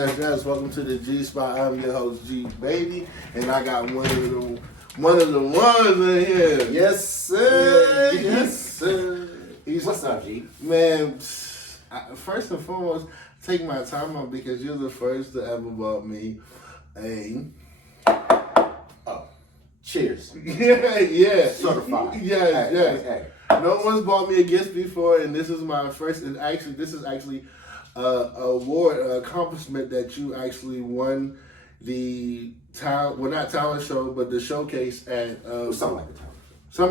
yes. Welcome to the G Spot. I'm your host, G Baby, and I got one of the ones in here. Yes, sir. Yeah, yes, sir. What's up, G? Man, first and foremost, take my time out because you're the first to ever bought me a. Cheers. Yeah. Certified. Yes. Hey. No one's bought me a gift before, and this is my first. And actually, this is actually award, accomplishment that you actually won the not talent show, but the showcase at something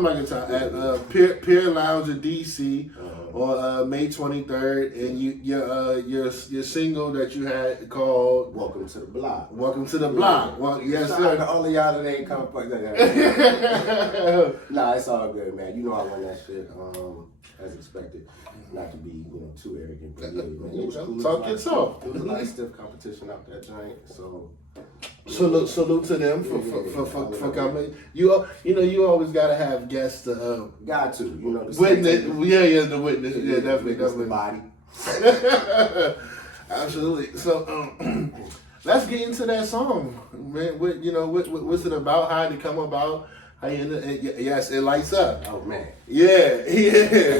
like a time at Pier Lounge in DC on May 23rd, and your single that you had called Welcome to the Block. Welcome to the Block. Well, yes, sir. To all of y'all that ain't come fuck that. Nah, it's all good, man. You know I won that shit as expected. Not to be too arrogant, but yeah, man, it was cool. Talk yourself. It was a lot of stiff competition out that joint, so. Salute to them for coming. You always gotta have guests to got to witness. The witness. Yeah, definitely. The body. Absolutely. So let's get into that song, man. What's it about? How did it come about? How you end it? Yes, it lights up. Oh man. Yeah.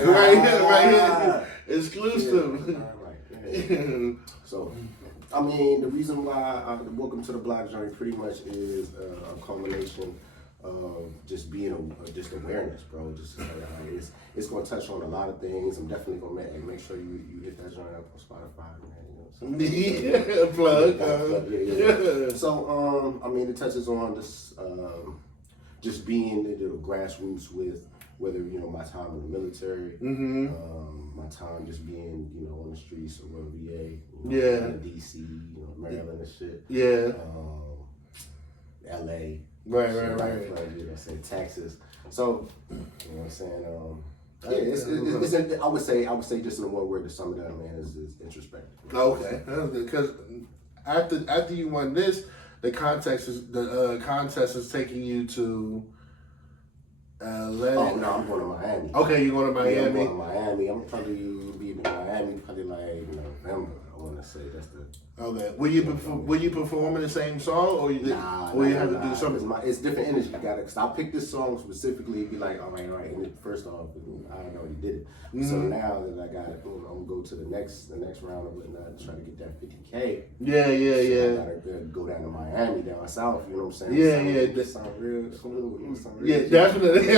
Right here. Exclusive. Right. So. I mean, the reason why the Welcome to the Block journey pretty much is a culmination of just being just awareness, bro. Just it's going to touch on a lot of things. I'm definitely going to make sure you hit that joint up on Spotify, man. Plug. Yeah. So, I mean, it touches on this just being the grassroots with whether my time in the military, my time just being on the streets of VA, DC, Maryland and shit, LA, right. Say Texas. So what I'm saying, it's I would say just in one word to sum it up, man, is introspective. Okay, because after you won this, the contest is taking you to. LA. Oh no, I'm going to Miami. Okay, you're going to Miami. Yeah, I'm going to Miami. I'm probably be in Miami probably like November. I want to say that's the. Okay. Will you performing the same song, or you have to do something? It's different energy. Cause I picked this song specifically. Be like, all right. And first off, I already did it. So now that I got it, I'm gonna go to the next round of try to get that 50K. Yeah. I gotta go down to Miami, down south. You know what I'm saying? That sound real smooth. Yeah, definitely.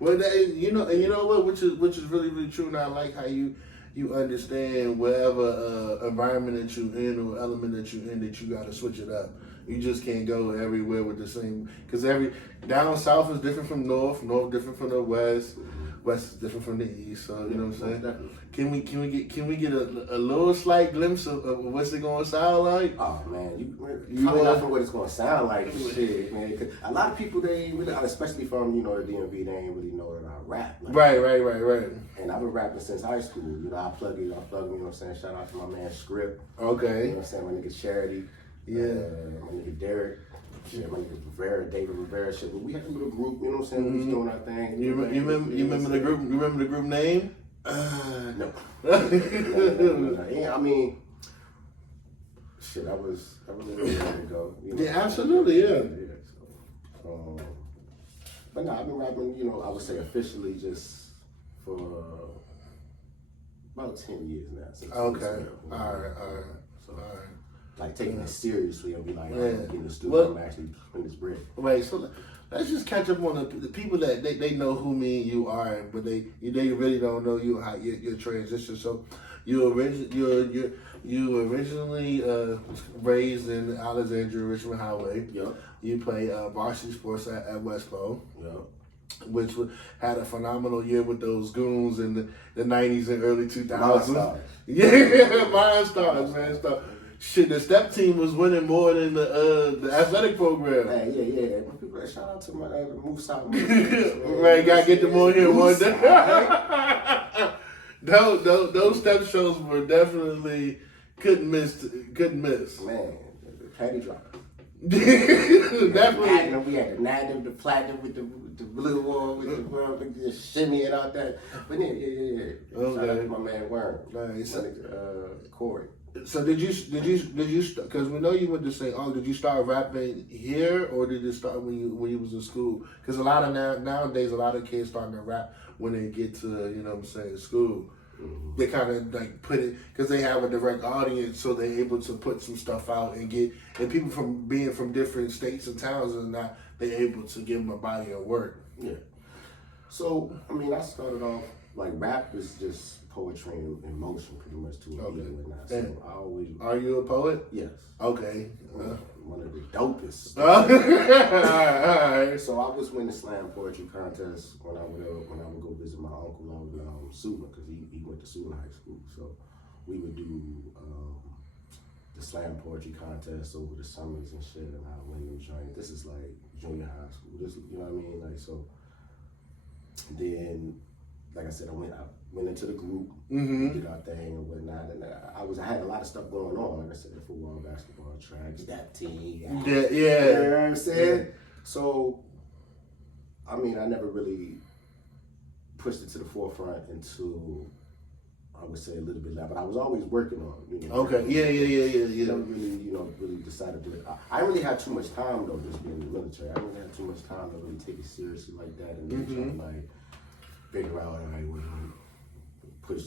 Well, you know what, which is really, really true, and I like how you understand whatever environment that you in or element that you in, that you got to switch it up. You just can't go everywhere with the same, because down south is different from north different from the west is different from the east. So you know what I'm saying. Definitely. Can we get a little slight glimpse of what's it gonna sound like? Oh man, you probably not know what it's gonna sound like. Shit, man. Cause a lot of people, they ain't really, especially from the DMV, they ain't really know that I rap. Like, right. And I've been rapping since high school. I plug it. You know what I'm saying. Shout out to my man Script. Okay. You know what I'm saying. My nigga Charity. Yeah. My nigga Derek. Shit, my nigga David Rivera. Shit, but we had a little group. You know what I'm saying. We was doing our thing. You remember the group? You remember the group name? No. Yeah, I mean, shit, that was a little time ago. Yeah, absolutely, yeah. So, but no, I've been rapping, I would say officially just for about 10 years now. Since okay. All right. So, like taking it seriously and be like, I'm getting in the studio, I'm actually putting this bread. Wait, so let's just catch up on the people that they know who me and you are, but they really don't know you, how your transition. So you originally raised in Alexandria, Richmond Highway. Yep. You played varsity sports at West Pole. Yep. Which had a phenomenal year with those goons in the 90s and early 2000s. Yeah, Mine stars, man. Shit, the step team was winning more than the athletic program. Hey, yeah. People, shout out to my Moose Top. Right, gotta get them on here one day. Those step shows were definitely couldn't miss. Man, the patty drop. Definitely. We had the platinum, the platinum with the blue one, with the world, just shimmy and all that. But yeah. Okay. Shout out to my man Worm. Nice. Corey. So did you because we know you went to St. Augustine. Did you start rapping here, or did it start when you was in school? Because a lot of nowadays a lot of kids starting to rap when they get to what I'm saying school. Mm-hmm. They kind of like put it because they have a direct audience, so they're able to put some stuff out and people from being from different states and towns and that they're able to give them a body of work. Yeah. So I mean, I started off like rap is just poetry in motion, pretty much to a beat and whatnot. So I always. Are you a poet? Yes. Okay. One of the dopest. All right. So I was winning slam poetry contests when I would go visit my uncle out in Suitland, because he went to Suitland High School. So we would do the slam poetry contest over the summers and shit, and I win them joint. This is like junior high school. This, you know what I mean? Like, so then, like I said, I went into the group, did our thing and whatnot, and I had a lot of stuff going on. Like I said, football, basketball, track, that team. Yeah. You know what I'm saying? Yeah. So, I mean, I never really pushed it to the forefront until I would say a little bit later, but I was always working on it. You know? Okay. Yeah. Never really, really decided to. I didn't really have too much time though, just being in the military. I didn't have too much time to really take it seriously like that, and then try to like figure out how I would put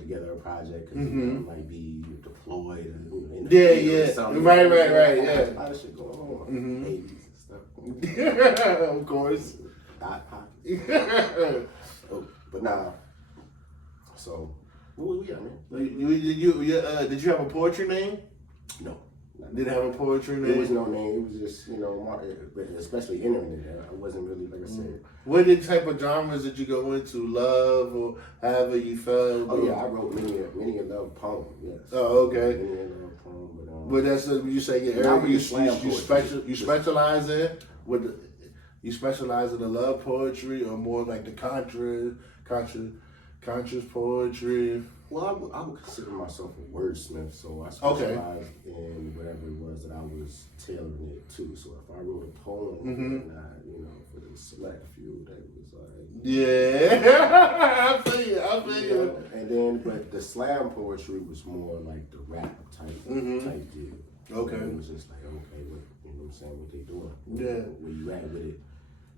together a project, because you might be deployed and right, yeah. A lot of shit going on, 80s and stuff. Of course. Dot pockets. But nah. So where we at, man? Did you have a poetry name? No. Didn't have a poetry name? There was no name. It was just, especially entering it, I wasn't really, like I said. What type of genres did you go into? Love or however you felt? Oh, yeah, I wrote many a love poem, yes. Oh, okay. Many a love poem. But that's what you say, you specialize in? You specialize in the love poetry or more like the conscious poetry? Well, I would consider myself a wordsmith, so I specialized in whatever it was that I was tailoring it to. So if I wrote a poem, and for the select few, that was like... Yeah, I feel you. And then, but the slam poetry was more like the rap type deal. Okay. It was just like, okay, what I'm saying, what they doing? Yeah. Where you at with it?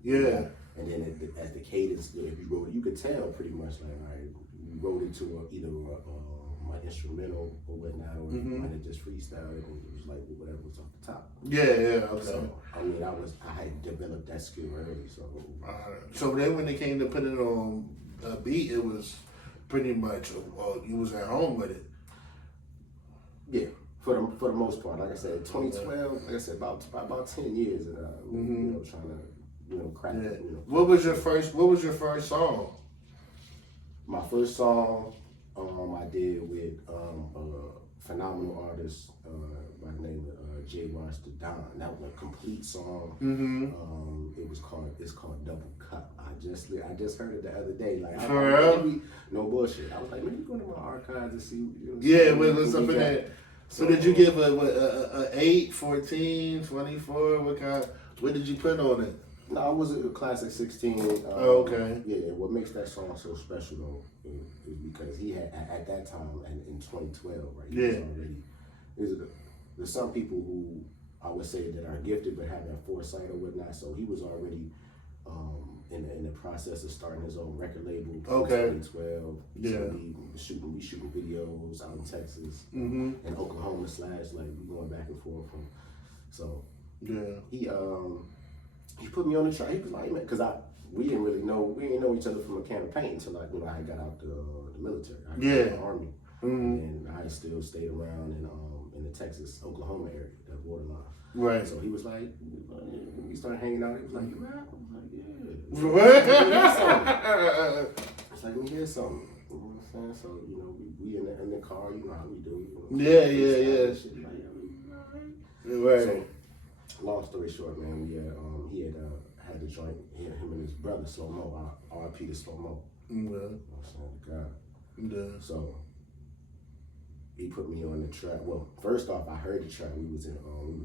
Yeah. And then at the cadence, if you wrote it, you could tell pretty much like, all right, you wrote it to either my instrumental or whatnot, or you might have just freestyled it and it was like whatever was off the top. Yeah, okay. So, I mean, I had developed that skill early, so. So then when they came to put it on a beat, it was pretty much, you was at home with it. Yeah. For the most part, like I said, 2012, like I said, about 10 years, trying to, crack it. What was your first song? My first song, I did with a phenomenal artist by the name of J. Watch the Don. That was a complete song. It's called Double Cup. I just heard it the other day. Like, no bullshit. I was like, let me go to my archives and see. What's up in there? So did you give a 8, 14, 24? What did you put on it? No, it was a classic 16. Okay. Yeah, what makes that song so special though is because he had at that time, and in 2012, right? He was already. There's some people who I would say that are gifted but have that foresight or whatnot. So he was already in the process of starting his own record label. Okay. 2012. Yeah. So we shooting videos out in Texas and Oklahoma / like we going back and forth from. So he put me on the track. He was like, man, because we didn't know each other from a can of paint until I got out the military. I got out the Army, and I still stayed around in the Texas Oklahoma area, that borderline. Right. So he was like, we started hanging out. He was like, you rap? I was like, yeah. I was like, let me hear something. You know what I'm saying? So we in the car. You know how we do. Yeah. Right. So, long story short, man, he had a joint, him and his brother, Slow Mo, R.I.P. to Slow Mo. You know what I'm saying? God. So, he put me on the track. Well, first off, I heard the track. We was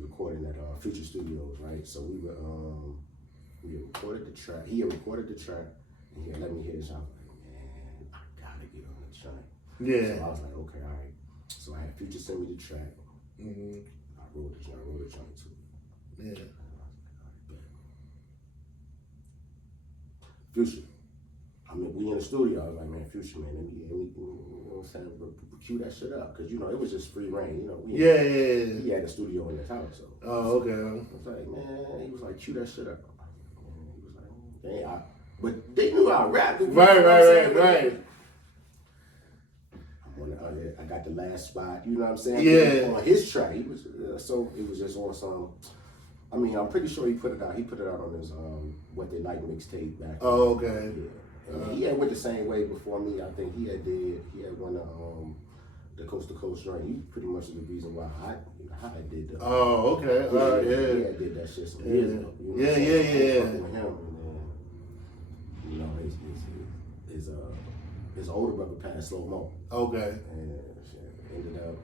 recording at Future Studios, right? So we recorded the track. He had recorded the track, and he had let me hear this. I was like, man, I gotta get on the track. Yeah. So I was like, okay, all right. So So I had Future send me the track. Mm-hmm. I wrote the joint too. Yeah. Future. I mean, we in the studio. I was like, man, Future, man, let me you know what I'm saying, cue that shit up, cause you know it was just free reign. You know, Yeah. He had a studio in his house, so. Oh, okay. I was like, man, he was like, cue that shit up. And he was like, dang, but they knew I rapped. Right. I got the last spot, you know what I'm saying? Yeah. On his track, he was so it was just on some. I mean, I'm pretty sure he put it out. He put it out on his What They Like mixtape back. Oh, okay. Yeah. And he had went the same way before me. I think he had won the Coast to Coast joint. He pretty much is the reason why I did the. Oh, okay. Yeah. He had did that shit some years ago. You know Yeah. with him, and then, you know, his older brother passed slow mo. Okay. And ended up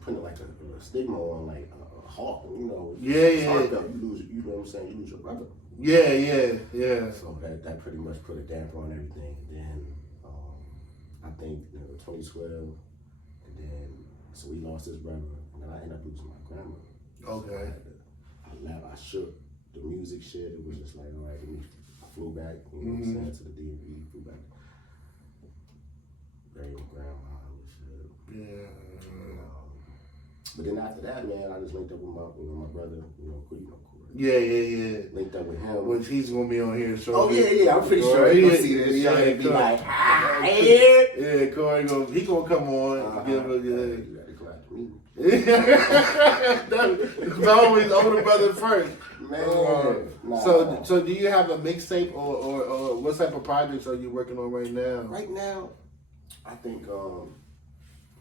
putting like a stigma on like a hawk, you know. Yeah. You lose, you know what I'm saying? You lose your brother. Yeah. So that pretty much put a damper on everything. And then I think 2012, and then so he lost his brother, and then I ended up losing my grandma. Okay. So I shook the music shit. It was just like, all right, I flew back, you know what I'm saying, to the DMV, flew back. Buried my grandma and shit. Yeah. But then after that, man, I just linked up with my brother, Corey. Yeah. Linked up with him. Which he's gonna be on here shortly. Oh yeah, I'm pretty sure he'll see this. He'll be like, yeah, Corey he gonna come on. Give a You gotta go after me. It's always older brother first. Man. So do you have a mixtape or what type of projects are you working on right now? Right now, I think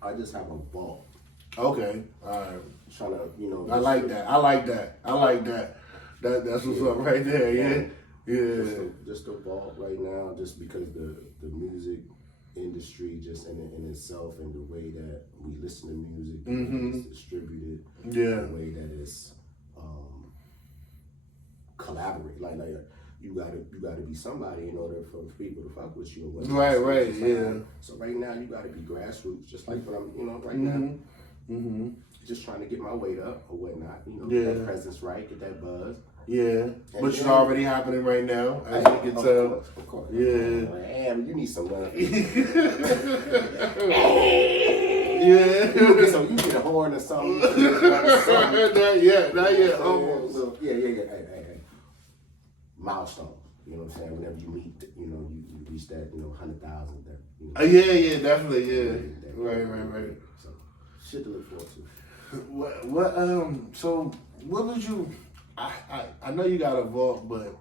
I just have a vault. Okay, all right. Trying to, I like that. That's what's up right there. Yeah. Just a vault right now, just because the music industry just in itself and the way that we listen to music, the way it's distributed, the way that it's collaborate. Like you gotta be somebody in order for people to fuck with you. Right, yeah. So right now you gotta be grassroots, just like what I'm, right now. Just trying to get my weight up or whatnot. Get that presence right, get that buzz. Yeah, which is already happening right now, as you can tell. Of course. Yeah. Damn, you need some love. Yeah. So you get a horn or something. Not yet. Almost. Yeah. Hey. Milestone. You know what I'm saying? Whenever you meet, you reach that, 100,000. Yeah, definitely. Yeah. Right. So shit to look forward to. So what would you? I know you got a vault, but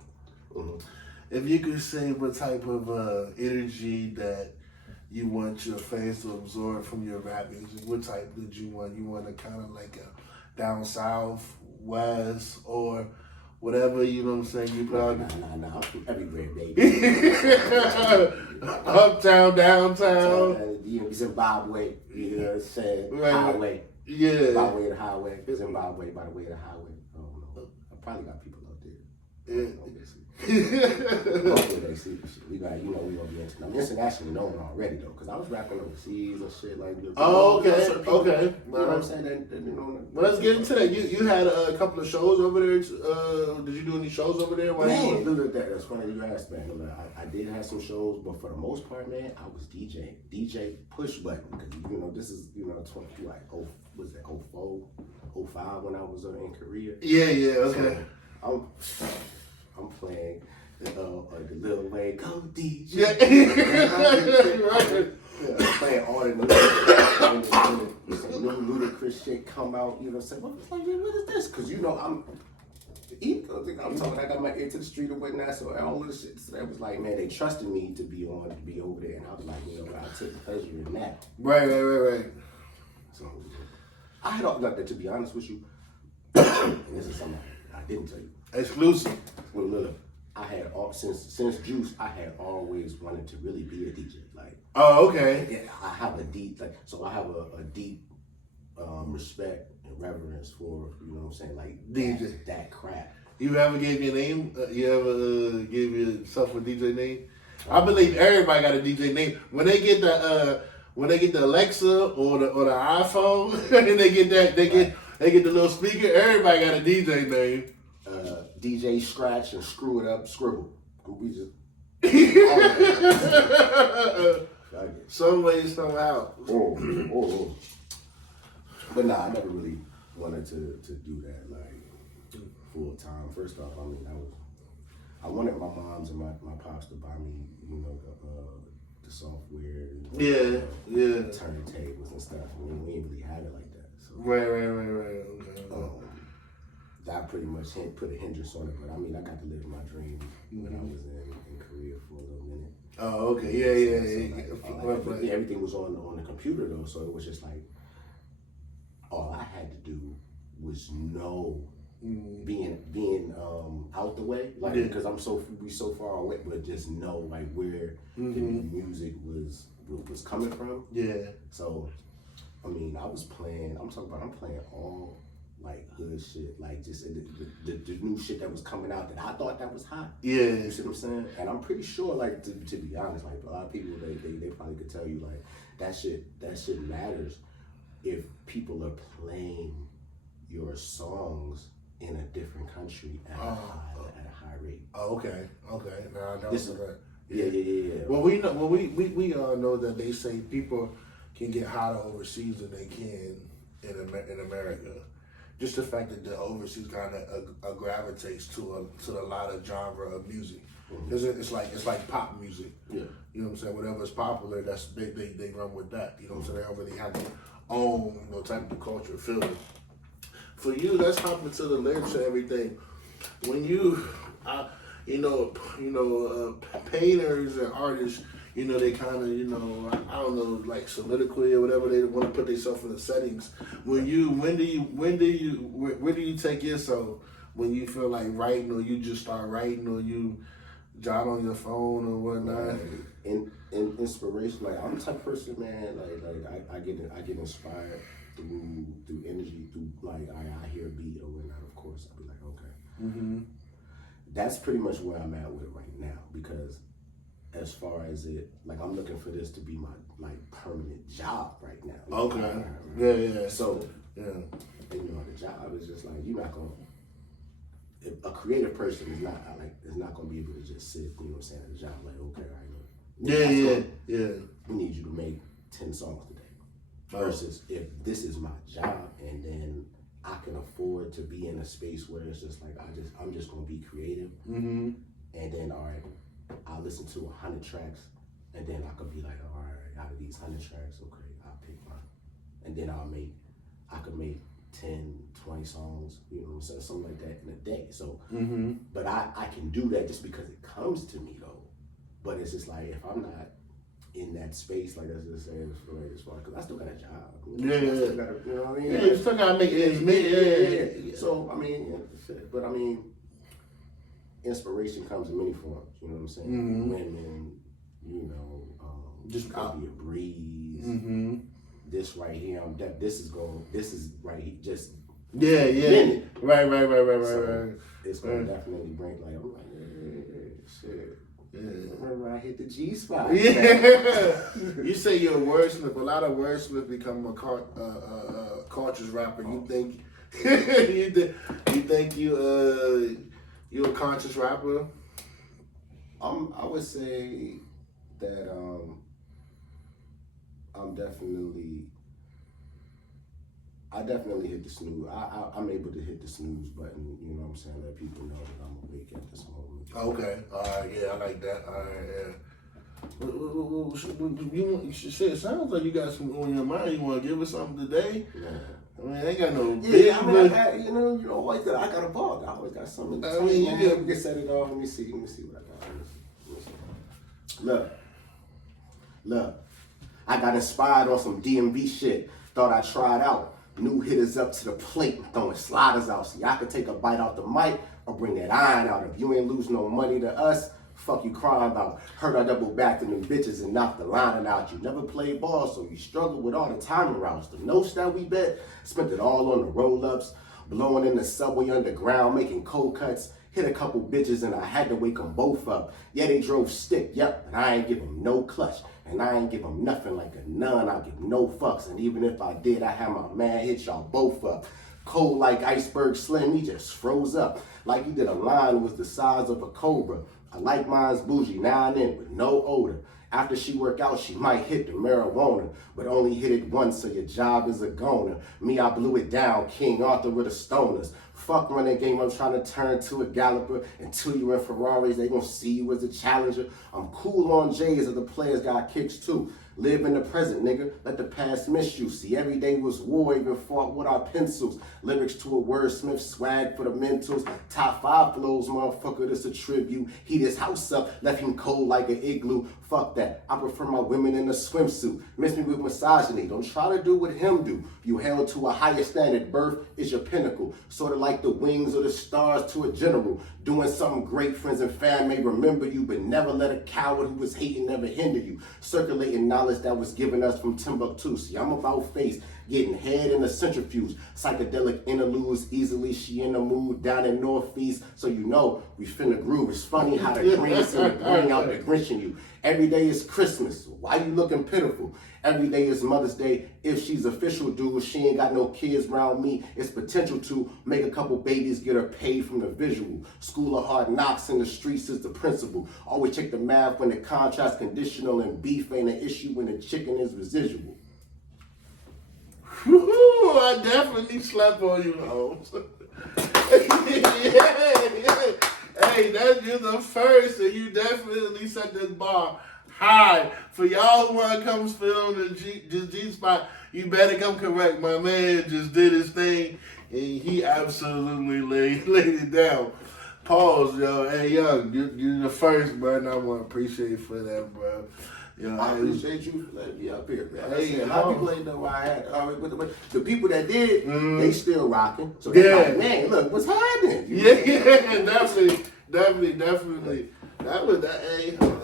if you could say what type of energy that you want your fans to absorb from your rapping, what type did you want? You want to kind of like a down south, west, or whatever, you know what I'm saying? You put out. Nah, I'm from everywhere, baby. Uptown, downtown. Zimbabwe, you know what I'm saying? Right. Highway. Yeah. By way of the highway. Zimbabwe, by the way of the highway. I don't know. I probably got people out there. Yeah. Hopefully they see the shit. We gonna be I'm internationally known already though, because I was rapping overseas and shit like that. Okay. You know what I'm saying? Well, let's get into that. You had a couple of shows over there. Did you do any shows over there? Man, look at that. That's funny you asked, man. I did have some shows, but for the most part, man, I was DJ push button, because this is 20 like was that 04, 05 when I was in Korea. Yeah. Okay. So, I'm playing the Lil Wayne Go DJ. Yeah. Right. Playing all the new some new ludicrous shit come out. You know what I'm saying? I was like, what is this? Because I'm talking. I got my ear to the street or whatnot. So all this shit. So that was like, man, they trusted me to be over there, and I was like, I took pleasure in that. Right. So I had all that. To be honest with you, and this is something I didn't tell you. Exclusive. Well, look, I had since Juice, I had always wanted to really be a DJ. Like, oh, okay. Yeah, I have a deep respect and reverence for what I'm saying, like that crap. You ever gave your name? You ever gave yourself a DJ name? I believe everybody got a DJ name. When they get the Alexa or the iPhone, and they get the little speaker, everybody got a DJ name. DJ Scratch and Screw It Up Scribble. We just some way, somehow. But nah, I never really wanted to do that like full time. First off, I mean, I wanted my moms and my pops to buy me, the software, turntables and stuff. I mean, we didn't really have it like that. So, right. Okay. That pretty much put a hindrance on it. But I mean, I got to live my dream when I was in Korea for a little minute. Oh, okay. Yeah. Everything was on the computer though, so it was just like all I had to do was know being out the way, like because we so far away, but just know like where the music was coming from. Yeah. So, I mean, I'm playing all like hood shit, like just the new shit that was coming out that I thought that was hot. Yeah. You see what I'm saying? And I'm pretty sure, like to be honest, like a lot of people they probably could tell you like that shit matters if people are playing your songs in a different country at a high rate. Oh, okay. No, I don't know that. Yeah. Well, we know. Well, we all know that they say people can get hotter overseas than they can in America. Just the fact that the overseas kind of gravitates to a lot of genre of music. Mm-hmm. It's like pop music. Yeah. You know what I'm saying? Whatever's popular, that's they run with that. You know what I'm saying? They don't really have their own type of culture feel it. For you, let's hop into the lyrics and everything. When you, painters and artists, they kind of, I don't know, like soliloquy or whatever they want to put themselves in the settings. Where do you take yourself when you feel like writing, or you just start writing, or you jot on your phone or whatnot? In inspiration, like I'm the type of person, man. Like I get inspired through energy, through like I hear a beat or whatnot. Of course, I'll be like, okay. Mm-hmm. That's pretty much where I'm at with it right now, because as far as it, like I'm looking for this to be my like permanent job right now. Okay. Yeah. So the job is just like you're not gonna. If a creative person is not gonna be able to just sit, you know what I'm saying, at a job like, okay, I know. Yeah. We need you to make 10 songs today. Versus if this is my job and then I can afford to be in a space where it's just like I'm just gonna be creative. Mm-hmm. And then I'll listen to 100 tracks and then I could be like, all right, out of these 100 tracks, okay, I'll pick one. And then I could make 10, 20 songs, you know what I'm saying, something like that in a day. So, but I can do that just because it comes to me though. But it's just like, if I'm not in that space, like that's just saying, as far because I still got a job. You know what I mean? Yeah, you still gotta make it. Yeah. So, I mean, but I mean, inspiration comes in many forms, you know what I'm saying? Mm-hmm. Women, just could be a breeze. Mm-hmm. This right here, this is right here, just Right. It's gonna definitely bring like I'm like, shit. Yeah. Remember I hit the G spot. Yeah. You say you're a wordsmith. A lot of wordsmiths become a conscious rapper. You think you're a conscious rapper? I would say that I definitely hit the snooze. I'm able to hit the snooze button, you know what I'm saying? Let people know that I'm awake at this moment. Okay. All right. Yeah, I like that. All right. Yeah. Shit, it sounds like you got some on your mind. You want to give us something today? Yeah. I mean, I ain't got no. Yeah, I mean, you always got. I got a ball. I always got something. I mean, you can set it off. Let me see what I got. Look. I got inspired on some DMV shit. Thought I'd try it out. New hitters up to the plate, throwing sliders out. See, I could take a bite out the mic or bring that iron out. If you ain't lose no money to us, fuck you crying about. Heard I double back to them bitches and knocked the lining out. You never played ball, so you struggle with all the timing routes. The notes that we bet, spent it all on the roll-ups, blowing in the subway underground, making cold cuts. Hit a couple bitches and I had to wake them both up. Yeah, they drove stick, yep, and I ain't give them no clutch. And I ain't give them nothing like a nun, I give no fucks. And even if I did, I had my man hit y'all both up. Cold like iceberg slim, he just froze up. Like he did a line was the size of a cobra. I like mine's bougie now and then with no odor. After she work out, she might hit the marijuana, but only hit it once, so your job is a goner. Me, I blew it down, King Arthur with the stoners. Fuck running game, I'm trying to turn to a galloper. Until you in Ferraris, they gon' see you as a challenger. I'm cool on J's, other players got kicks too. Live in the present, nigga. Let the past miss you. See, every day was war, even fought with our pencils. Lyrics to a wordsmith, swag for the mentals. Top 5 flows, motherfucker, this a tribute. Heat his house up, left him cold like an igloo. Fuck that. I prefer my women in a swimsuit. Miss me with misogyny. Don't try to do what him do. You held to a higher standard. Birth is your pinnacle. Sort of like the wings or the stars to a general. Doing something great, friends and fam may remember you, but never let a coward who was hating never hinder you. Circulating knowledge that was given us from Timbuktu. See, I'm about face, getting head in a centrifuge. Psychedelic interludes, easily she in the mood down in Northeast. So you know, we finna groove. It's funny how the green seem to bring out the Grinch in you. Every day is Christmas. Why you looking pitiful? Every day is Mother's Day. If she's official, dude, she ain't got no kids around me. It's potential to make a couple babies get her paid from the visual. School of hard knocks in the streets is the principle. Always check the math when the contract's conditional, and beef ain't an issue when the chicken is residual. Woo, I definitely slept on you, Holmes. yeah. Hey, you're the first, and you definitely set this bar high. For y'all who want to come film the G spot, you better come correct. My man just did his thing, and he absolutely laid it down. Pause, yo. Hey, Young, you're the first, bro, and I want to appreciate you for that, bro. You know, I appreciate you for letting me up here, man. Hey, a lot of people ain't know why I had. But the people that did, they still rocking. So yeah, they're like, man, look, what's happening? Yeah, definitely. That was that.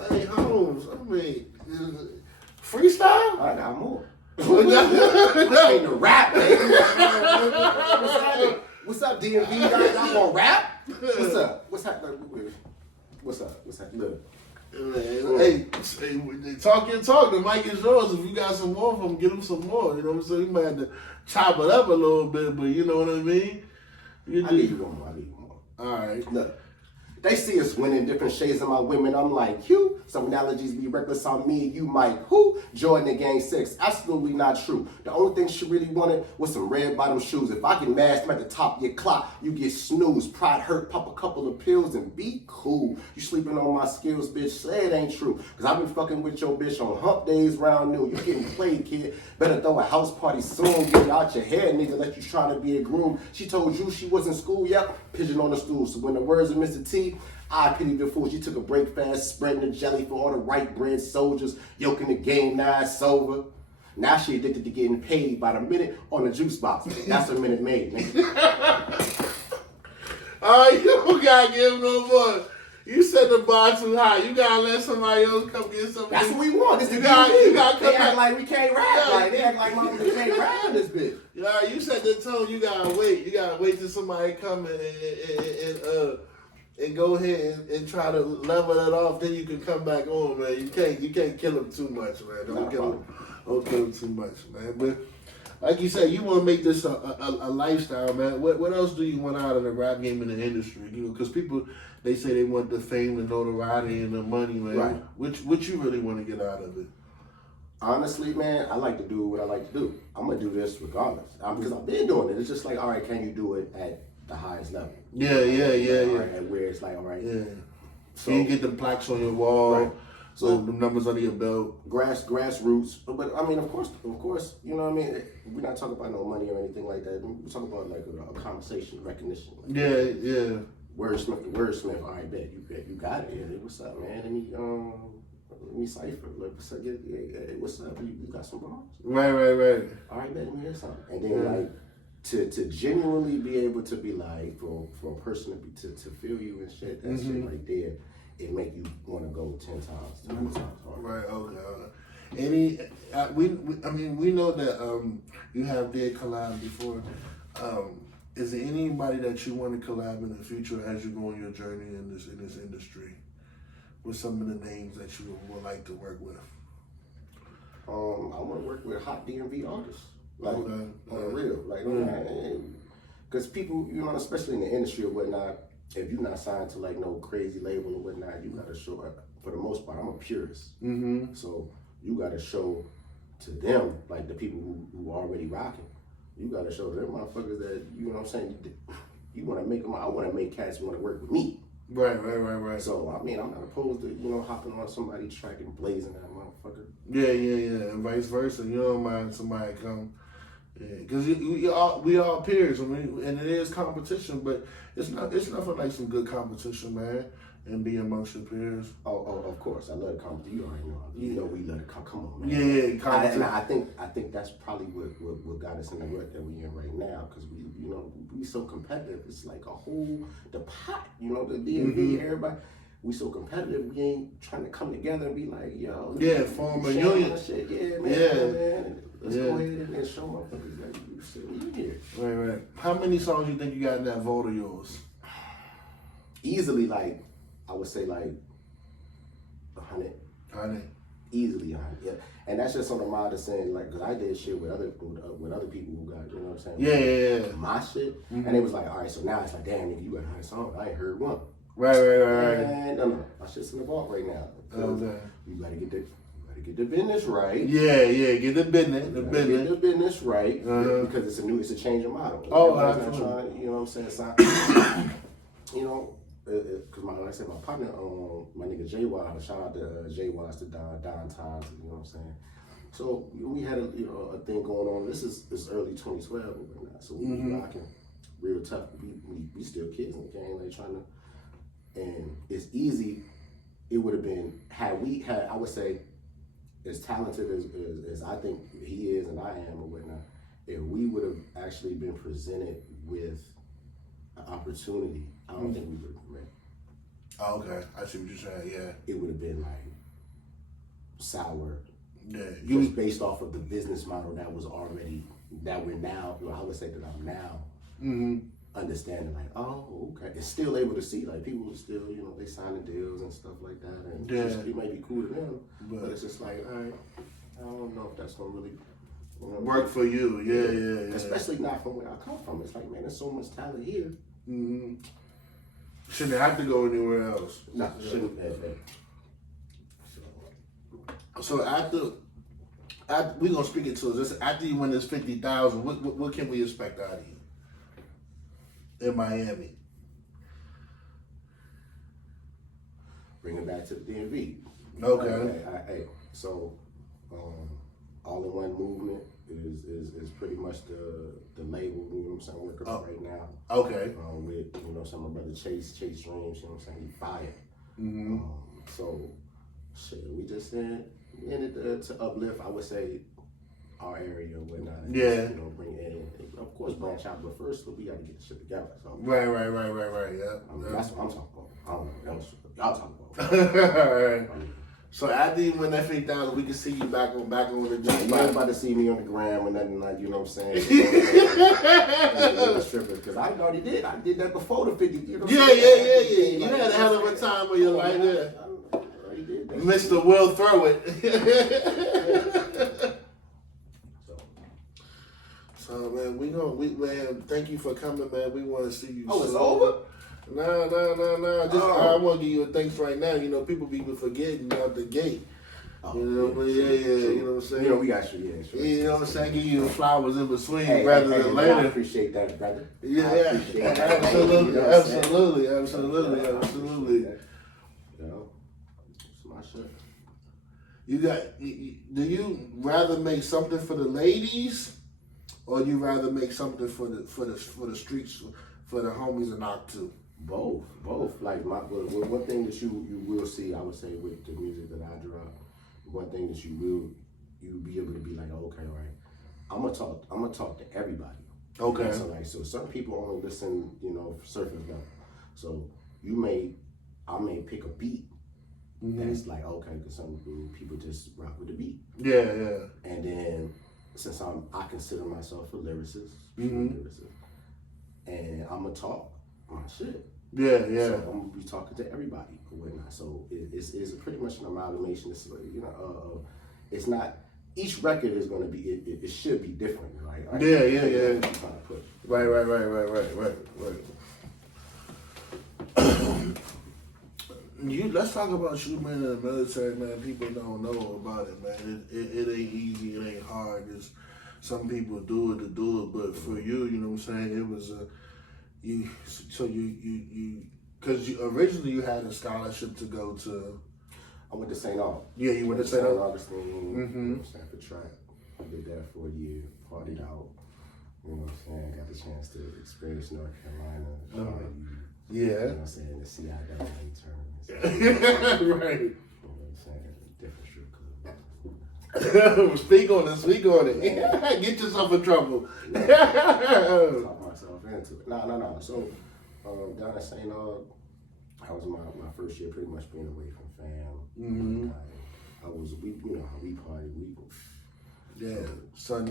Hey, Holmes. I mean, freestyle. I got more. I ain't the rap, baby. What's happening? What's up, DMV? Y'all gonna rap? What's up? What's happening? What's up? What's happening? Look. Hey, talk your talk. The mic is yours. If you got some more of them, get them some more. You know what I'm saying? You might have to chop it up a little bit, but you know what I mean? I need you more. All right. Look, they see us winning different shades of my women. I'm like, you. Some analogies be reckless on me. You might, who? Jordan in Game 6. Absolutely not true. The only thing she really wanted was some red bottom shoes. If I can mash them at the top of your clock, you get snooze. Pride hurt, pop a couple of pills and be cool. You sleeping on my skills, bitch. Say it ain't true. Cause I been fucking with your bitch on hump days round noon. You getting played, kid. Better throw a house party soon. Get it out your head, nigga. Let you trying to be a groom. She told you she was in school, yep. Pigeon on the stool. So when the words of Mr. T, I pity the fool. She took a break fast, spreading the jelly for all the right bread soldiers, yoking the game, now it's over. Now she addicted to getting paid by the minute on the juice box. That's a minute made, nigga. All right, you don't gotta give him no more. You set the bar too high. You gotta let somebody else come get something. That's what we want. This you gotta they act like we can't rap. Like they act like mama we can't rap in this bitch. Yeah, you set the tone. You gotta wait. You gotta wait till somebody come and go ahead and try to level it off. Then you can come back on, man. You can't kill them too much, man. Don't kill them too much, man. But like you said, you want to make this a lifestyle, man. What else do you want out of the rap game in the industry? You know, because people, they say they want the fame, the notoriety, and the money, man. Right. What you really want to get out of it? Honestly, man, I like to do what I like to do. I'm gonna do this regardless because I've been doing it. It's just like, all right, can you do it at the highest level? Yeah. Right, and where it's like, all right. Yeah. So you get the plaques on your wall. Right. So the numbers under your belt. Grassroots. But I mean, of course, you know what I mean? We're not talking about no money or anything like that. We're talking about like a conversation, recognition. Like Yeah. Wordsmith. All right, bet you got it. Yeah, what's up, man? Let me cipher. Like, what's up? What's up? You got some bars? Right. All right, bet let me hear something. And then like to genuinely be able to be like for a person to feel you and shit, that shit right there, it make you want to go 10 times harder. Right. Okay. We know that you have did collab before. is there anybody that you want to collab in the future as you go on your journey in this industry? With some of the names that you would like to work with? I want to work with hot DMV artists, like Okay. on the real, like, because people, especially in the industry or whatnot, if you're not signed to like no crazy label or whatnot, you gotta show up. For the most part, I'm a purist, so you gotta show to them, like the people who already rocking. You gotta show them motherfuckers that you know what I'm saying. You want to make them. I want to make cats want to work with me. Right. So I mean, I'm not opposed to hopping on somebody's track and blazing that motherfucker. Yeah, and vice versa. You don't mind somebody come, because we all peers, and it is competition, but it's nothing like some good competition, man, and be amongst your peers. Oh, of course, I love the competition. You already know. You know we love the come on, man. Yeah, competition. I think that's probably what got us in the rut that we in right now, because we so competitive. It's like the pot, the DMV, everybody. We so competitive, we ain't trying to come together and be like, yo, form a union. Shit. Yeah, man. Let's go ahead and show motherfuckers that we here. Right. How many songs you think you got in that vault of yours? Easily, like, I would say like 100. 100. Easily 100, yeah. And that's just on the mind of saying, like, because I did shit with other people who got, you know what I'm Yeah. saying? My shit. And it was like, all right, so now it's like, damn, nigga, you got 100 songs. I ain't heard one. Right. And no, my shit's in the vault right now. Okay. You gotta get the business right. Yeah, get the business. Get the business right, because it's a change of model. Oh, absolutely. Not trying, you know what I'm saying? Because like I said, my partner, my nigga Jay Wise, shout out to Jay Wise to Don Times, you know what I'm saying? So we had a thing going on. This is early 2012 and whatnot. So we was rocking real tough. We still kids in the game, like trying to. And it's easy. It would have been had we had, I would say, as talented as I think he is and I am or whatnot. If we would have actually been presented with an opportunity, I don't think we would have been ready. Oh, okay. I see what you're saying. Yeah. It would have been like sour. Yeah. Just based off of the business model that was already I would say that I'm now understanding, like, oh, okay. It's still able to see, like, people still, they signing deals and stuff like that, and it may be cool to them, but it's just like, all right, I don't know if that's gonna really work for you. Yeah. Especially not from where I come from. It's like, man, there's so much talent here. Shouldn't have to go anywhere else. No, shouldn't have. So after we gonna speak it to us. After you win this 50,000, what can we expect out of you in Miami? Bring it back to the DMV. Okay. So all in one movement is pretty much the label. You know what I'm saying? Working on right now. Okay. With some of my brother Chase Dreams. You know what I'm saying? He fired. So shit, we just in it to uplift, I would say, our area and whatnot. And bring it in. Of course, branch out, but first we got to get the shit together. So Right. Yeah. That's what I'm talking about. I don't know what else y'all talking about. Right. So after you win that 50,000, we can see you back on the You ain't spot. about to see me on the gram or nothing like, you know what I'm saying? Strippers, because I already did. I did that before the 50. You know what I'm saying? You had a hell of a time of your life there. I already did that. Mr. Will Throw It. So man, thank you for coming, man. We want to see you. Oh, it's soon. over? No. I want to give you a thanks right now. People be forgetting out the gate. You know what I'm saying? We got you, sure. You know what I'm saying? Give you the flowers in between rather than I later. appreciate that, brother. Yeah, appreciate that. absolutely. It's my shit. Do you rather make something for the ladies, or you rather make something for the streets, for the homies in Apt.32? Both. Like one thing that you will see, I would say, with the music that I drop, one thing that you'll be able to be like, okay, all right, I'm gonna talk to everybody. Okay. So certain people only listen, surface level. So I may pick a beat, and it's like, okay, because some people just rock with the beat. Yeah. And then since I consider myself a lyricist, and I'm gonna talk my shit. Yeah. So I'm gonna be talking to everybody or whatnot. So it's pretty much an amalgamation. It's like, it's not. Each record is gonna be. It should be different, right? Yeah. Right. Let's talk about you being in the military, man. People don't know about it, man. It ain't easy. It ain't hard. It's, some people do it to do it, but for you, you know what I'm saying? It was you. So you because originally you had a scholarship to go to. I went to St. Aug. Yeah, you went to St. Augustine. You know what I'm saying, for track. I did that for a year. Partied out. You know what I'm saying? Got the chance to experience North Carolina. Yeah. You know what I'm saying? The CIAA tournaments. Right. You know what I'm saying? Different strip club. Speak on it. Get yourself in trouble. Talk myself into it. No. So, down at St. Aug, that was my first year pretty much being away from fam. Mm-hmm. You know how we party. Sun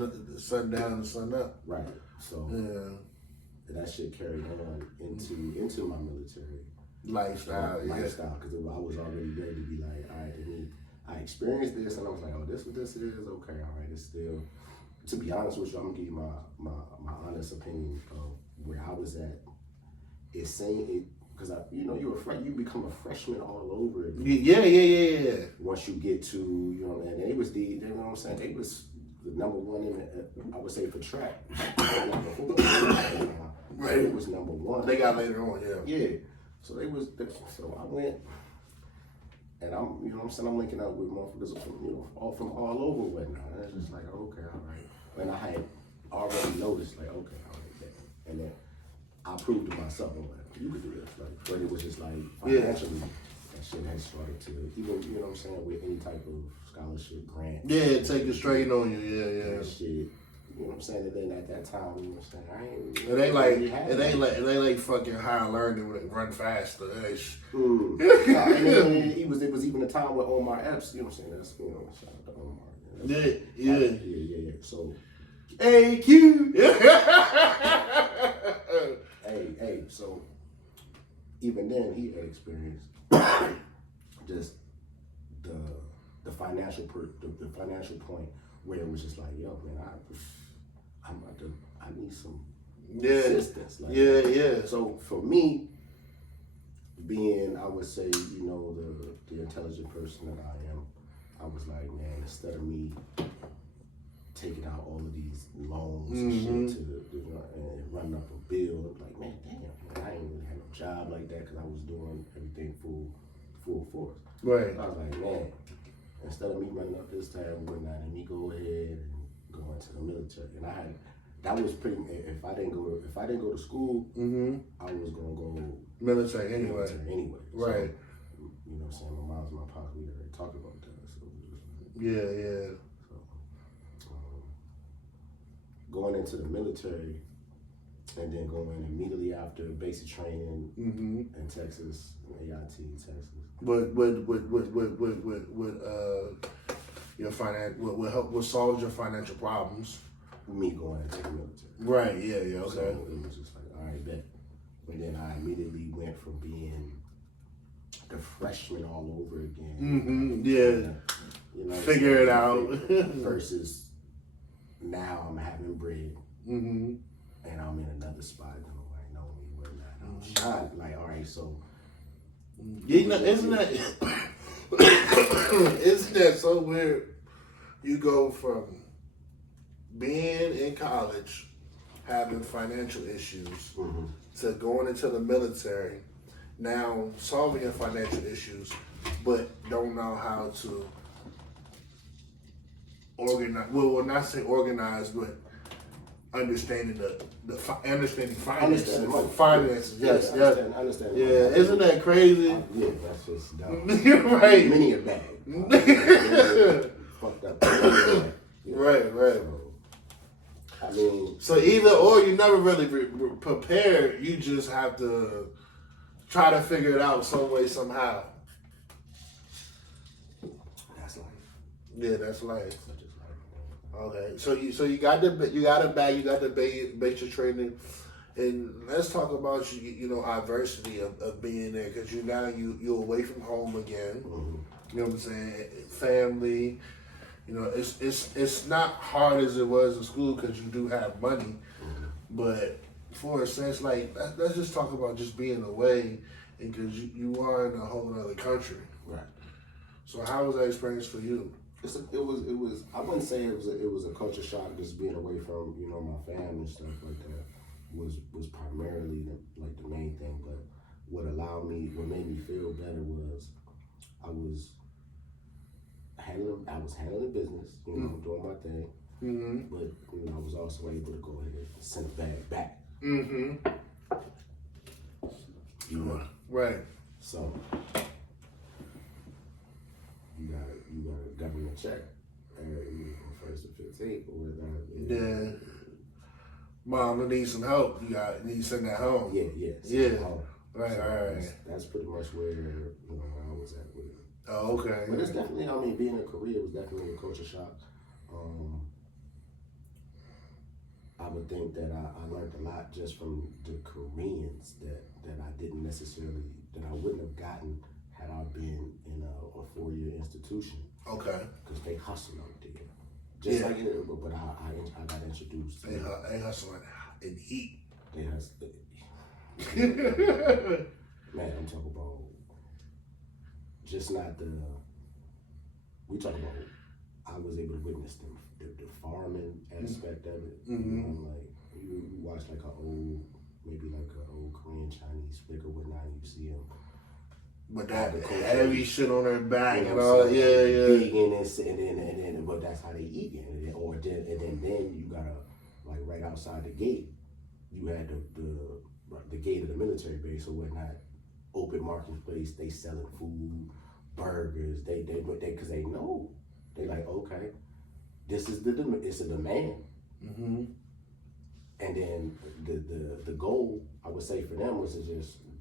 down, sun up. Right. So that shit carried on into my military lifestyle. Because I was already ready to be like, all right, I experienced this, and I was like, oh, this what this is? Okay, all right, it's still. To be honest with you, I'm gonna give you my honest opinion of where I was at. It's saying it. Because you become a freshman all over again. Yeah. Once you get to, and they was you know what I'm saying, they was the number one in I would say for track. Right. It was number one. They got later on, Yeah. So so I went, and I'm, you know what I'm saying, I'm linking up with motherfuckers from all over and whatnot. And it's just like, okay, all right. And I had already noticed, like, okay, all right, and then I proved to myself, I'm like, you could do this, but it was just like financially, that shit had started to even, you know what I'm saying, with any type of scholarship grant. Yeah, take it straight on you, yeah. Shit, you know what I'm saying. And then at that time, you know what I'm saying, it ain't like fucking higher learning with run faster. And then it was even a time with Omar Epps, you know what I'm saying. That's shout out to Omar. Yeah. So, AQ. Hey. So. Even then, he had experienced just the financial the financial point where it was just like, yo, man, I need some assistance. Like, yeah. So for me, being, I would say, the intelligent person that I am, I was like, man, instead of me taking out all of these loans and shit and running up a bill, I'm like, man, damn, I ain't really had no job like that because I was doing everything full force. Right. I was like, man, instead of me running up this tab and whatnot, and me go ahead and go into the military, and that was pretty. If I didn't go to school, I was gonna go military anyway. So, Right. you know what I'm saying? My mom's, my pops, we already talked about that. So yeah. Going into the military and then going immediately after basic training in Texas, AIT, Texas. What solves your financial problems? Me going into the military. Right, yeah, okay. So it was just like, all right, bet. And then I immediately went from being the freshman all over again. Figure it out. Versus now I'm having bread, and I'm in another spot. Nobody know me, whatnot. I'm shot. Like, all right, so isn't that so weird? You go from being in college, having financial issues, to going into the military, now solving your financial issues, but don't know how to organize. Well, not say organize, but understanding understanding finances. Finances, yes. Understand. Yeah, isn't that crazy? Yeah, that's just dumb. Right. Many a bag. Fucked up. Right. I mean, so either or, you never really prepared. You just have to try to figure it out some way, somehow. That's life. Yeah, that's life. Such as life. Okay, so you got a bag, you got the basic training, And let's talk about you know, adversity of being there, because you're away from home again. Mm-hmm. You know what I'm saying? Family. You know, it's not hard as it was in school because you do have money, but for a sense, like let's just talk about just being away, and because you are in a whole other country. Right. So how was that experience for you? It was. I wouldn't say it was a culture shock. Just being away from my family and stuff like that was primarily the main thing. But what made me feel better was I was handling business, doing my thing. Mm-hmm. But I was also able to go ahead and send a bag back. Mm-hmm. Right. So you got a government check from 1st to 15th or whatnot. Yeah. Mom, I need some help. You need to send that home. Yeah. Home. Right. So Right. That's pretty much where I was at with it. Oh, okay. But it's definitely, being in Korea was definitely a culture shock. I would think that I learned a lot just from the Koreans that I didn't necessarily, that I wouldn't have gotten had I been in a 4-year institution. Okay. Because they hustle out there. Just like it, but I got introduced to They hustle and eat. They hustle. Man, I'm talking about just not we talk about, I was able to witness the farming aspect of it. Mm-hmm. Like you watch like maybe like an old Korean Chinese flick or whatnot, and you see them with that heavy shit on their back and all. Big and then but that's how they eat it. And then you gotta, like, right outside the gate, you had the gate of the military base or whatnot, open marketplace. They selling food, burgers. They because they know, they like, okay, this is it's a demand. Mm-hmm. And then the goal, I would say, for them was to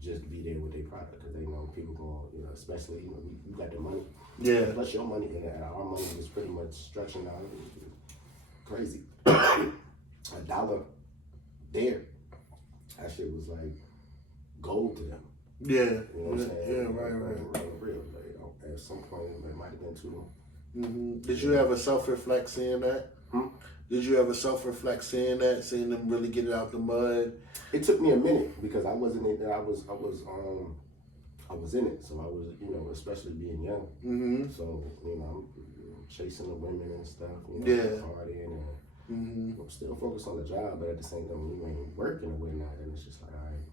just be there with their product, because they know people going, especially you got the money. Yeah. Plus your money, and our money was pretty much stretching out. Crazy. $1 there, that shit was like gold to them. Yeah. You know what I'm saying? Yeah, right. Real. Like, at some point, it might have been too long. Mm-hmm. Did you ever self-reflect seeing that? Did you ever self-reflect seeing them really get it out the mud? It took me a minute because I wasn't in there. I was in it, so I was, especially being young. Mm-hmm. So I'm chasing the women and stuff, partying and I'm still focused on the job, but at the same time, when you ain't working or whatnot, then it's just like, all right.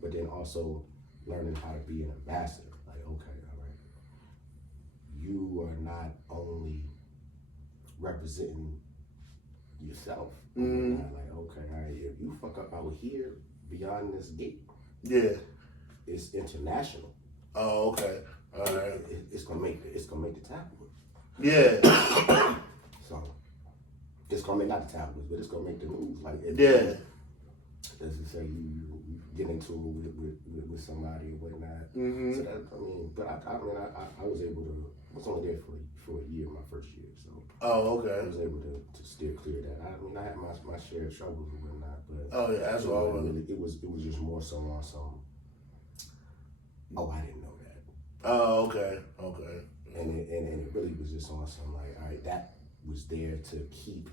But then also learning how to be an ambassador. Like, okay, all right, you are not only representing yourself. Mm-hmm. Like, okay, all right, if you fuck up out here beyond this gate, it's international. Oh, okay. All right. It's gonna make the tackle. Yeah. So it's gonna make, not the tackles, but it's gonna make the news. Like, as you say, you get into it with somebody or whatnot. Mm-hmm. So that, I was able to. I was only there for a year, my first year. So okay. I was able to still clear that. I had my share of troubles and whatnot, but that's all. It was just more so on some. Oh, I didn't know that. Oh, okay. And it really was just on some, like, all right, that was there to keep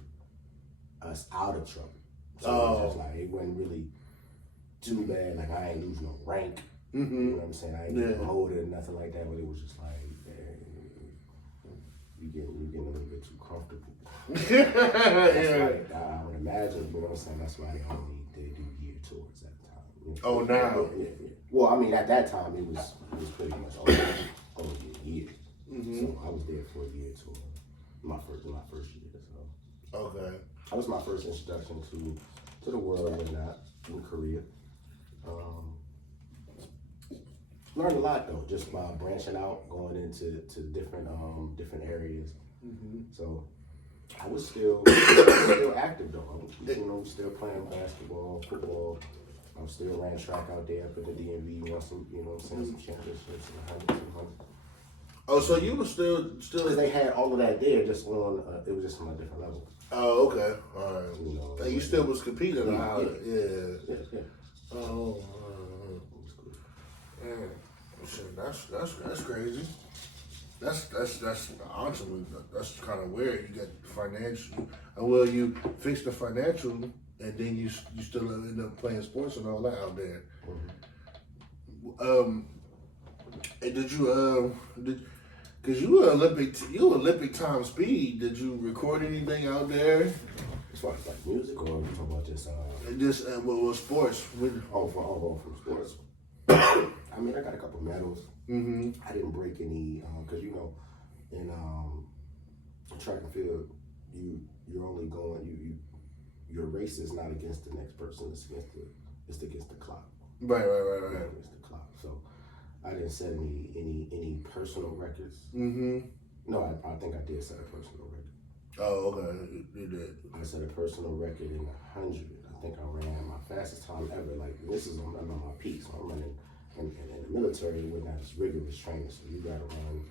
us out of trouble. So it was just like, it wasn't really too bad. Like, I ain't lose no rank. Mm-hmm. You know what I'm saying? I ain't get promoted or nothing like that. But it was just like, you getting a little bit too comfortable. Why, I would imagine. You know what I'm saying? That's why they do year tours at the time. Oh, now. Yeah. Well, at that time it was pretty much only a year. Mm-hmm. So I was there for a year tour. My first year. So okay. That was my first introduction to the world and whatnot in Korea. Learned a lot though, just by branching out, going into different areas. Mm-hmm. So I was still active though. I was still playing basketball, football. I still ran track out there up in the DMV. Won some, some championships, 100, 200. Oh, so you were still. Because they had all of that there, just on. It was just on a different level. Oh, okay. All right. You know, And you still was competing, yeah. Oh, man. Shit, that's crazy. That's honestly that's kind of weird. You got financial, well, you fix the financial, and then you still end up playing sports and all that out there. And did you because you were Olympic time speed. Did you record anything out there? As far as like music, or you talking about just Sports. from sports. I mean, I got a couple medals. Mm-hmm. I didn't break any because you know, in track and field, you're only going your race is not against the next person. It's against the clock. Right. Against the clock. So I didn't set any personal records. Mm-hmm. No, I think I did set a personal record. Oh, okay. You did. I set a personal record in 100. I think I ran my fastest time ever. Like this is on my peak. So I'm running in the military. We're not as rigorous training, so you got to run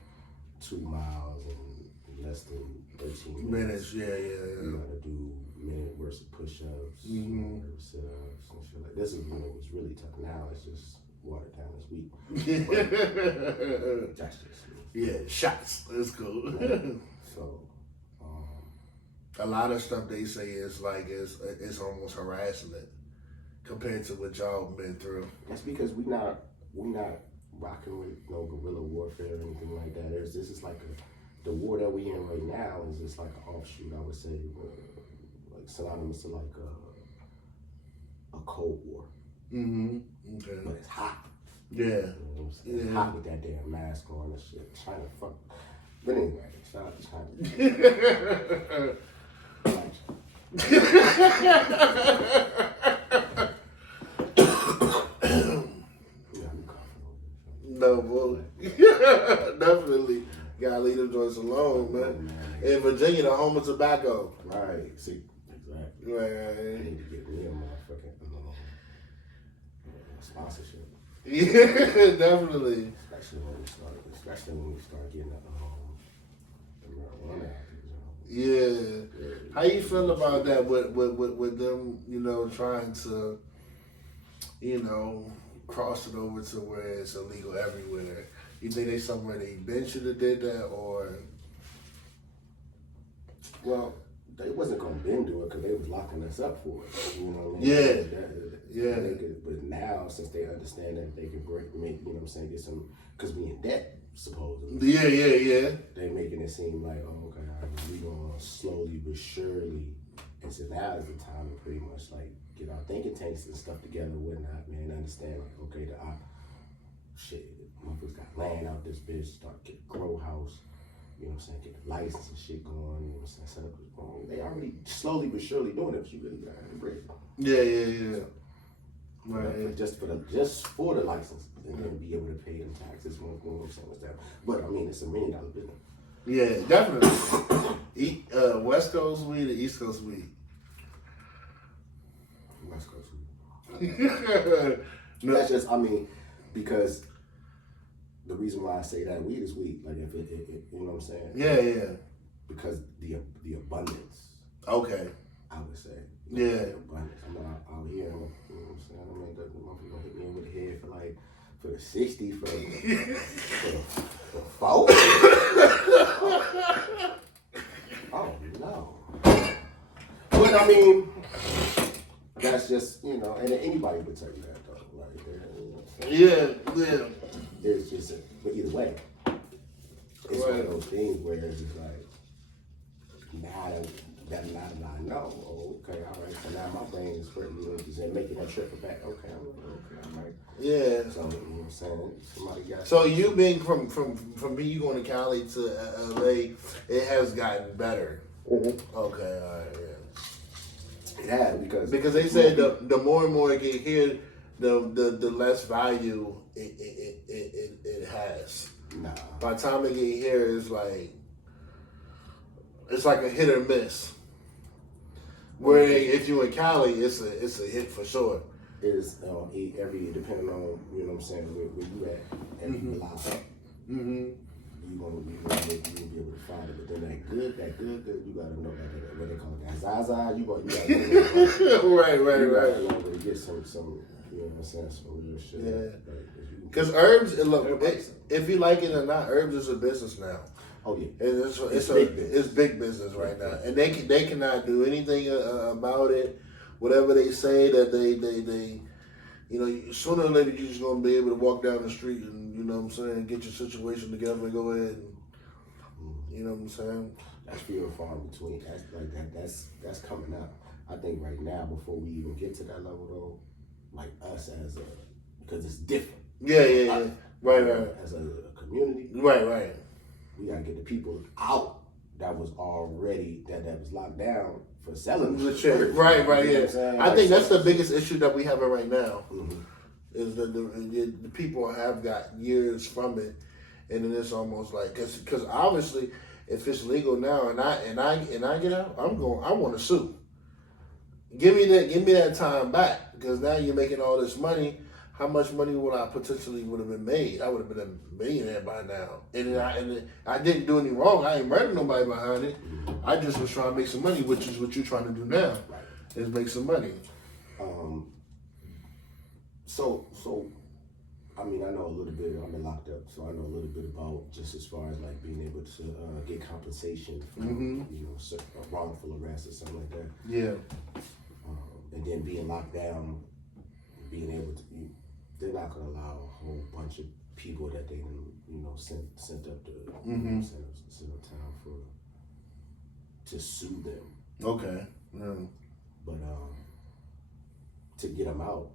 2 miles in less than 13 minutes. Yeah. You got to do minute worth of push-ups, sit-ups, and shit like. This is when it was really tough. Now it's just watered down. It's weak. But that's just shots. That's cool. So. A lot of stuff they say is like it's almost harassment compared to what y'all been through. That's because we not rocking with no guerrilla warfare or anything like that. This is like the war that we in right now is just like an offshoot. I would say, like synonymous to like a Cold War. Mm-hmm. Okay. But it's hot. Yeah. You know what I'm saying? It's hot with that damn mask on and shit. China fuck. But anyway, shout out to China. No, boy. Definitely. Gotta leave them joints alone, man. In Virginia, the home of tobacco. Right. See, exactly. Right. I need to get me a motherfucking sponsorship. Yeah, definitely. Especially when we start getting the marijuana. Yeah. How you feel about that with them, you know, trying to, you know, cross it over to where it's illegal everywhere? You think they somewhere they been should have did that, or? Well, they wasn't gonna been do it because they was locking us up for it. You know what I mean? Yeah. But now, since they understand that they can make, you know what I'm saying, get some, because we in debt, supposedly. Yeah. They making it seem like, oh, okay, we gonna slowly but surely. And so now is the time to pretty much like get our thinking tanks and stuff together and whatnot, man. Understand, like, okay, shit, motherfuckers got land out this bitch, start get a grow house, you know what I'm saying, get the license and shit going, you know what I'm saying, set up. They already slowly but surely doing it, but you really gotta embrace it. Yeah. Right. Just for the license, and then be able to pay them taxes. You know what I'm saying? With that. But I mean, it's $1 million business. Yeah, definitely. West Coast weed or East Coast weed? West Coast weed. No. That's just, I mean, because the reason why I say that weed is weed. Like if it you know what I'm saying? Yeah. Because the abundance. Okay. I would say. Yeah. The abundance. I'm not out here. You know what I'm saying? I mean, the motherfucker gonna hit me over the head for the 60 for 4. Oh no. But I mean, that's just, you know, and anybody would tell you that though, right there. You know what I'm saying? Yeah. It's just, but either way, it's one of those things where it's just like, now that I know, okay, all right, so now my brain is pretty good, making that trip back, okay, I'm right. Yeah. So, you know what I'm saying? Somebody got. So you being from me, you going to Cali to LA, it has gotten better. Mm-hmm. Okay, all right, yeah. It has because they said the more and more it get here, the less value it has. Nah. By the time it get here, it's like a hit or miss. Where if you in Cali, it's a hit for sure. Is depending on, you know what I'm saying, where you at, every block, Mm-hmm. you'll be able to find it. But then that good, you gotta know that what they call it, that Zaza. You gotta know right. You gotta get some, you know what I'm saying, some real shit. Yeah. Because herbs, look, if you like it or not, herbs is a business now. Oh yeah, it's big business right now, and they cannot do anything about it. Whatever they say that they you know, sooner or later you're just gonna be able to walk down the street and, you know what I'm saying, get your situation together and go ahead and, you know what I'm saying. That's few and far between. That's like that. That's coming up. I think right now, before we even get to that level, though, like us as because it's different. Yeah. Right. As a community, right. We gotta get the people out that was already that was locked down for selling the shit. Right, yeah. I think that's the biggest issue that we have right now. Is that the people have got years from it, and then it's almost like because obviously if it's legal now and I get out, I want to sue. Give me that time back, because now you're making all this money. How much money would I potentially would have been made? I would have been a millionaire by now. And I didn't do any wrong. I ain't murdered nobody behind it. I just was trying to make some money, which is what you're trying to do now, is make some money. So I mean, I know a little bit. I've been locked up, so I know a little bit about just as far as like being able to get compensation from you know, wrongful arrest or something like that. Yeah. And then being locked down, being able to, they're not going to allow a whole bunch of people that they, you know, sent up to send uptown to sue them. Okay. Yeah. But to get them out,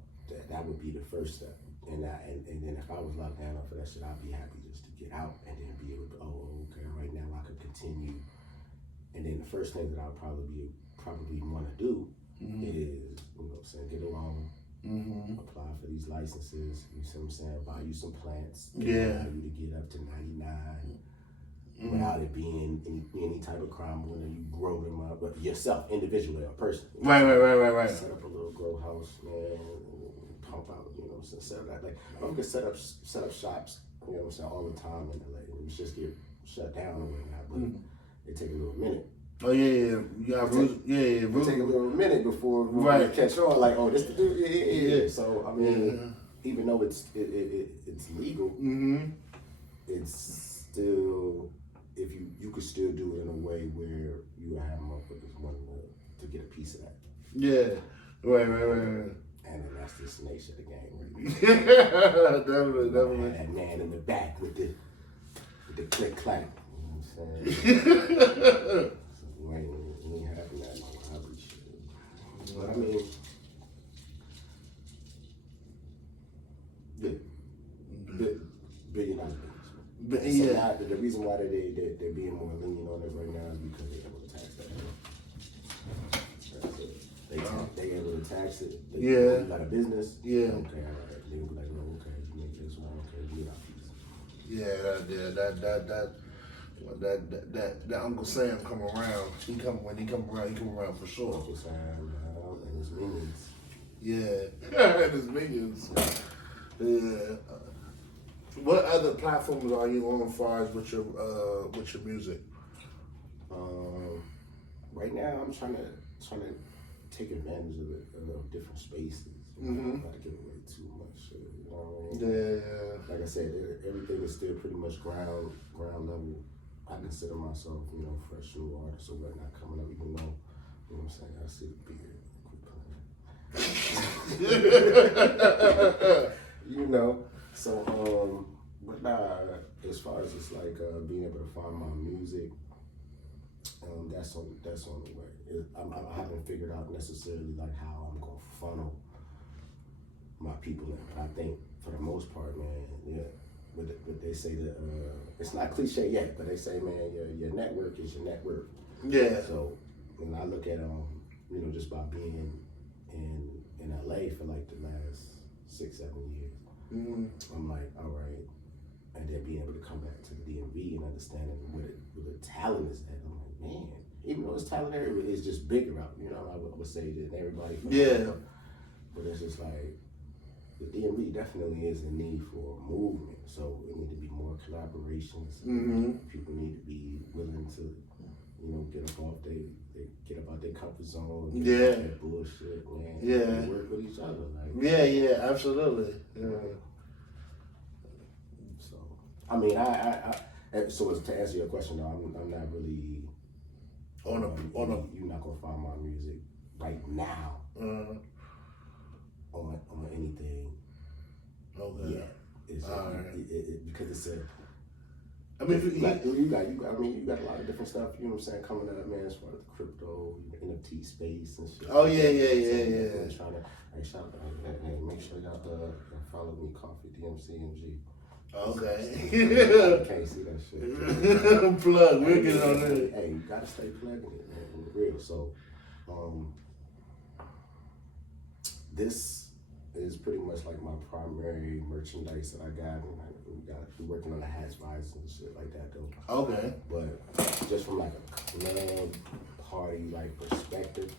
that would be the first step. And then if I was locked down for that shit, I'd be happy just to get out and then be able to, okay, right now I could continue. And then the first thing that I'll probably want to do is, you know what I'm saying, get a loan. Apply for these licenses, you see what I'm saying, buy you some plants, allow you to get up to 99 without it being any type of crime when you grow them up, but yourself, individually, a person. Right. Set up a little grow house, man, pump out, you know what I'm saying, set up that, like, I can set up shops, you know what I'm saying, all the time in LA, and we just get shut down or whatnot, but it take a little minute. Oh yeah. You got rules. It take a little minute before we catch on. Like, oh, this the dude. Yeah. So I mean, even though it's legal, it's still, if you could still do it in a way where you have motherfuckers wanting to get a piece of that. Yeah. Right. And then that's just the nature of the game, right? Definitely. That man in the back with the click clack. You know what I'm saying? We ain't having that no hobby shit. But I mean, $1 billion. So the reason why they're being more lenient on it right now is because they're able to tax that. That's it. They able to tax it. You got a business. Yeah. Okay, all right. They be like, oh, okay, you make this one. Okay, you get our piece. That Uncle Sam come around. When he come around for sure. Uncle Sam and his minions. Yeah, and his minions. Yeah. What other platforms are you on as far as with your music? Right now, I'm trying to take advantage of different spaces. I'm not to give away too much. You know what I mean? Yeah. Like I said, everything is still pretty much ground level. I consider myself, you know, fresh new artist or whatnot coming up, even though, you know what I'm saying, I see the beard. You know, so, but nah, as far as it's like being able to find my music, that's on the way. I haven't figured out necessarily like how I'm gonna funnel my people in, but I think for the most part, man, yeah. But they say that it's not cliche yet, but they say, man, your network is your net worth. Yeah. So when I look at you know, just by being in LA for like the last 6-7 years, I'm like, all right, and then being able to come back to the DMV and understanding where the talent is at. I'm like, man, even though it's talent area, it's just bigger out. You know, I would say that everybody. But it's just like, the DMV definitely is in need for movement, so it need to be more collaborations. People need to be willing comfort zone. Yeah. That bullshit, man. Yeah. We work with each other. Like, Yeah, absolutely. Yeah. So, I mean, so to answer your question, though, I'm not really you're not gonna find my music right now on anything. Okay. Yeah. It's because it's a. I mean, you got a lot of different stuff. You know what I'm saying? Coming up, man, as far as the crypto, NFT space and shit. Oh yeah. Trying to shout out, hey, make sure y'all follow me, Coffie DMCMG. Okay. I can't see that shit. Plug, we'll get on there. Hey, you gotta stay plugging it, man. For real. So, this is pretty much like my primary merchandise that I got. We're working on the hats, visors, and shit like that, though. Okay. But just from like a club party like perspective,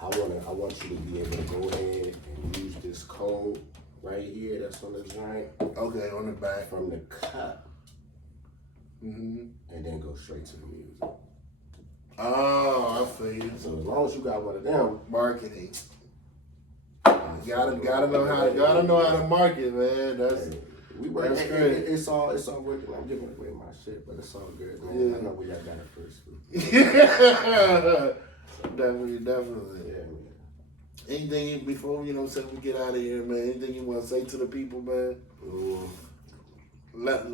I want you to be able to go ahead and use this code right here that's on the joint. Okay, on the back. From the cut. And then go straight to the music. Oh, I feel you. So as long as you got one of them, marketing. Gotta know how to market, man. That's great. It's all working. I'm giving away my shit, but it's all good, man. Yeah. I know where y'all got it first. Definitely. Yeah, man. Anything before we get out of here, man? Anything you want to say to the people, man?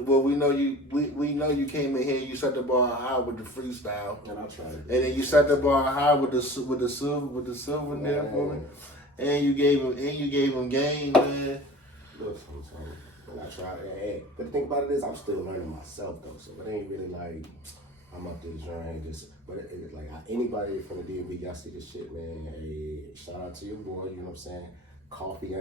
Well, we know you came in here. You set the bar high with the freestyle, and I tried. And then you set the bar high with the silver there for me. And you gave him game, man. Look, and I tried. Hey, but the thing about it is, I'm still learning myself though. So it ain't really like I'm up this journey but it's like anybody from the DMV, y'all see this shit, man. Hey, shout out to your boy. You know what I'm saying? Coffie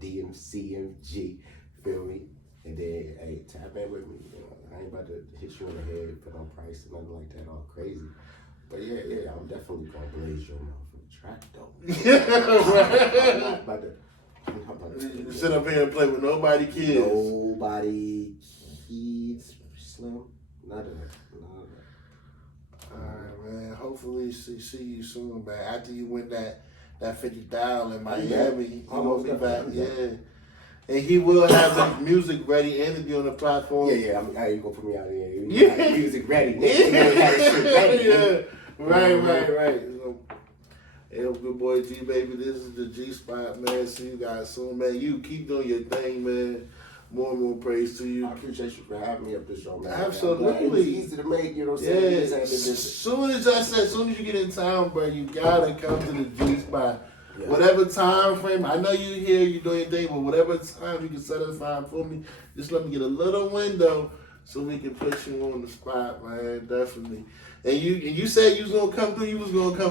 _DMCMG. Feel me? And then, hey, tap in with me. You know, I ain't about to hit you in the head, put on price or nothing like that, all crazy. But yeah, I'm definitely gonna blaze your motherfucking track though. I'm not about to sit up here and play with nobody kids. Nobody kids, Slim. None of that. Alright, man. Hopefully see you soon, man. After you win that 50,000 in Miami, he will be back. Yeah. And he will have his music ready and to be on the platform. Yeah. I ain't gonna put me out there. Yeah. Music ready. Yeah. Right. So, hey, good boy G baby. This is the G Spot, man. See you guys soon, man. You keep doing your thing, man. More and more praise to you. I appreciate you for having me up this show, man. Absolutely. It's easy to make, you know what I'm saying? Yeah. Soon as you get in town, bro, you gotta come to the G Spot. Yeah. Whatever time frame, I know you here, you doing your thing, but whatever time you can set aside for me, just let me get a little window so we can put you on the spot, man. Definitely. And you said you was gonna come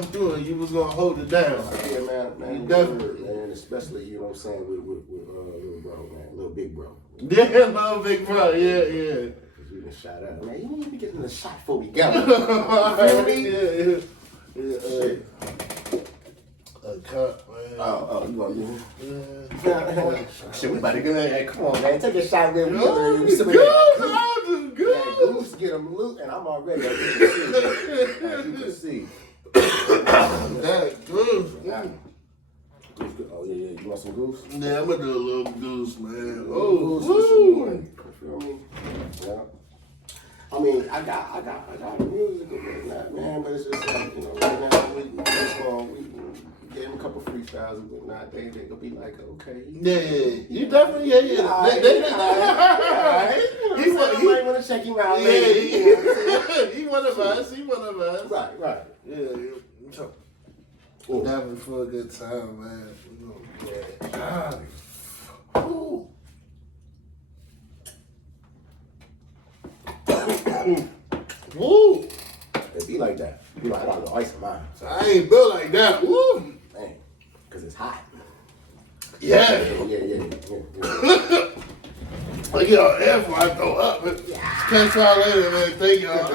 through, and you was gonna hold it down. Yeah, man. Definitely. Man, especially, you know what I'm saying, with little bro, man, little big bro. Yeah, little big bro, yeah. Because we been shot out. Man, you need to be getting a shot before we go. Yeah. A cup, man. Oh, you want me? Yeah. Shit, we about to go. Hey, come on, man. Take a shot with me. Goose, get him loot, and I'm already. As you can see. That goose. Oh, yeah. You want some goose? Yeah, I'm gonna do a little goose, man. Goose, you feel me? Yeah. I mean, I got music and whatnot, man, but it's just like, right now, we gave them a couple freestyles and whatnot. They gonna be like, okay. Yeah. You definitely, yeah. He might want to check him out. Yeah. He one of us. Right. Yeah. Definitely for a good time, man. Woo! It be like that. You know, I got a little ice in mine. So I ain't built like that. Woo! Man, because it's hot. Yeah. Like, air before I throw up. Catch y'all later, man. Thank y'all.